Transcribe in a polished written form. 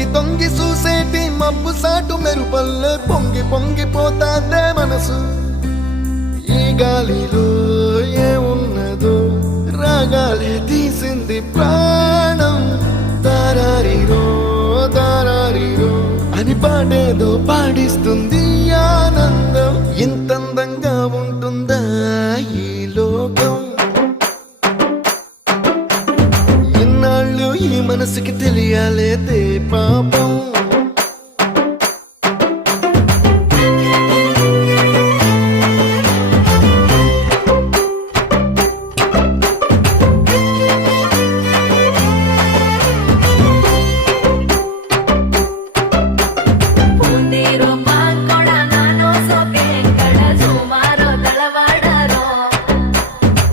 తొంగి తొంగి చూసేటి మబ్బు సాటు మెరుపల్లె పొంగి పొంగిపోతాందే మనసు. ఈ గాలిలో ఏమున్నదో రాగాలే తీసింది ప్రాణం. దారారిరో దారారిరో అని పాడేదో పాడిస్తుంది ఆనందం. ఇంత అందంగా ఉంటుందా ఈ లోకం? ఇన్నాళ్ళు ఈ మనసుకి తెలియాలేదే పాప.